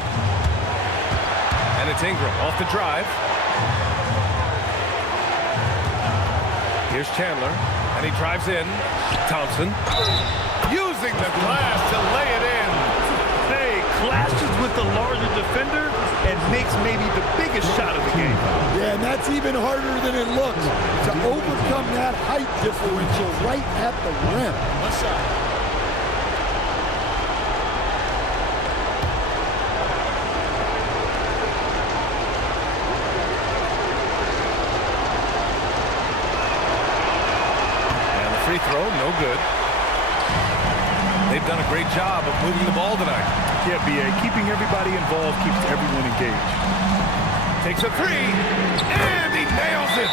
And it's Ingram off the drive. Here's Chandler, and he drives in. Thompson using the glass to lay it in. Hey, clashes with the larger defender and makes maybe the biggest shot of the game. Yeah, and that's even harder than it looks to overcome that height differential right at the rim. What's up? Free throw, no good. They've done a great job of moving the ball tonight. Yeah, B.A., keeping everybody involved keeps everyone engaged. Takes a 3, and he nails it.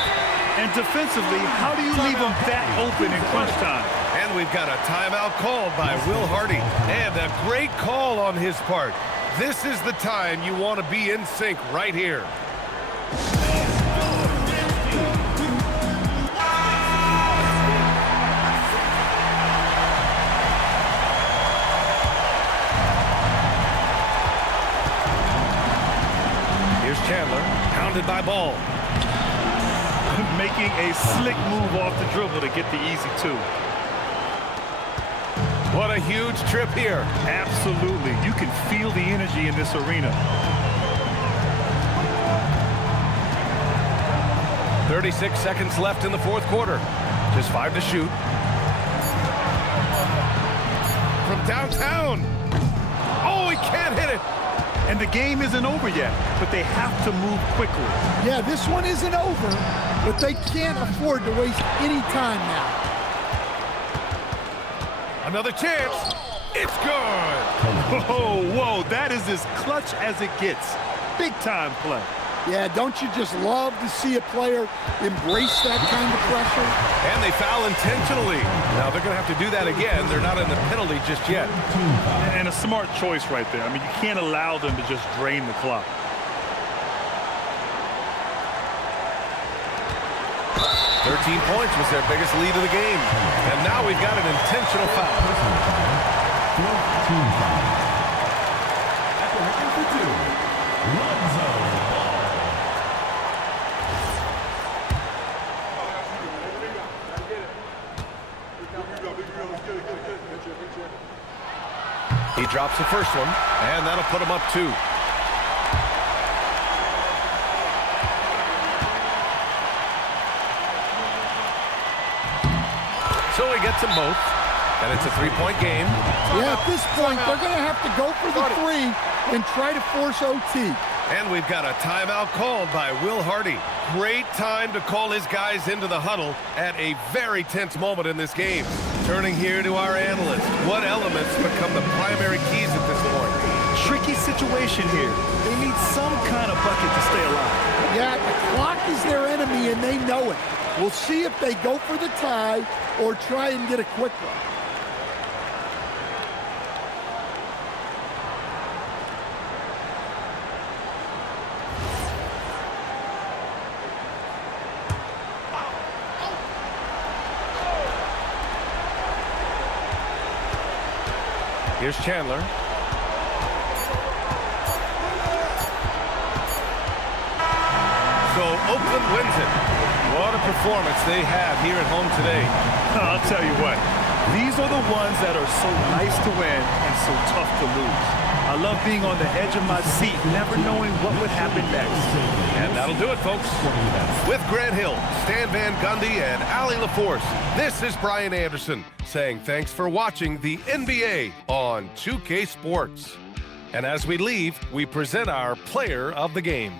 And defensively, how do you leave them that open in crunch time? And we've got a timeout called by Will Hardy, and a great call on his part. This is the time you want to be in sync right here. Chandler, pounded by Ball. Making a slick move off the dribble to get the easy 2. What a huge trip here. Absolutely. You can feel the energy in this arena. 36 seconds left in the fourth quarter. Just 5 to shoot. From downtown. Oh, he can't hit it. And the game isn't over yet, but they have to move quickly. Yeah, this one isn't over, but they can't afford to waste any time now. Another chance. It's good. Whoa, that is as clutch as it gets. Big time play. Yeah, don't you just love to see a player embrace that kind of pressure? And they foul intentionally. Now they're going to have to do that again. They're not in the penalty just yet. And a smart choice right there. I mean, you can't allow them to just drain the clock. Points was their biggest lead of the game. And now we've got an intentional foul. Team foul. At the line for 2, Lonzo Ball. He drops the first one, and that'll put him up 2. So he gets them both, and it's a 3-point game. Yeah, at this point, they're going to have to go for the 3 and try to force OT. And we've got a timeout called by Will Hardy. Great time to call his guys into the huddle at a very tense moment in this game. Turning here to our analyst. What elements become the primary keys at this point? Tricky situation here. They need some kind of bucket to stay alive. Yeah, the clock is their enemy, and they know it. We'll see if they go for the tie or try and get a quick one. Here's Chandler. So Oakland wins it. What a performance they have here at home today. I'll tell you what, these are the ones that are so nice to win and so tough to lose. I love being on the edge of my seat, never knowing what would happen next. And that'll do it, folks. With Grant Hill, Stan Van Gundy, and Allie LaForce, this is Brian Anderson saying thanks for watching the NBA on 2K Sports. And as we leave, we present our player of the game.